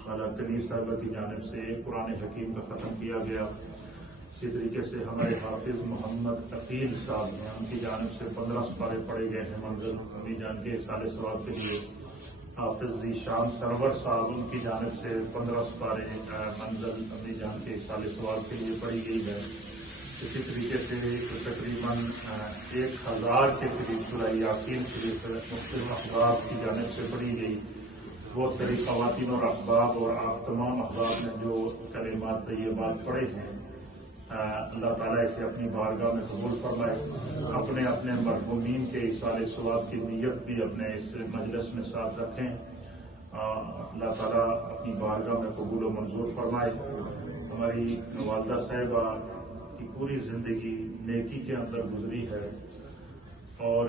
खाला कनीर साहबा की जानिब से एक कुरान हकीम का ख़त्म किया गया। इसी तरीके से हमारे हाफिज मोहम्मद अकील साहब हैं, उनकी जानिब से 15 सिपारे पढ़े गए हैं मंजिल अभी जान के साले सवाब के लिए। हाफिज जीशान सरवर साहब, उनकी जानिब से 15 सिपारे मंजिल अभी जान के साले सवाब के लिए पढ़ी गई है। इसी तरीके से तकरीबन 1000 के करीब सूरह यासीन शरीफ मुस्लिम अहबाब की जानिब से पढ़ी गई। बहुत सारी ख़वातीन और अहबाब और आप तमाम अहबाब ने जो कलिमात तय्यबात पढ़े हैं, अल्लाह ताला इसे अपनी बारगाह में कबूल फरमाए। अपने अपने मरहूमीन के इसाले सवाब की नीयत भी अपने इस मजलिस में साथ रखें। अल्लाह ताला अपनी बारगाह में कबूल व मंजूर फरमाए। हमारी वालदा साहिबा की पूरी जिंदगी नेकी के अंदर गुजरी है और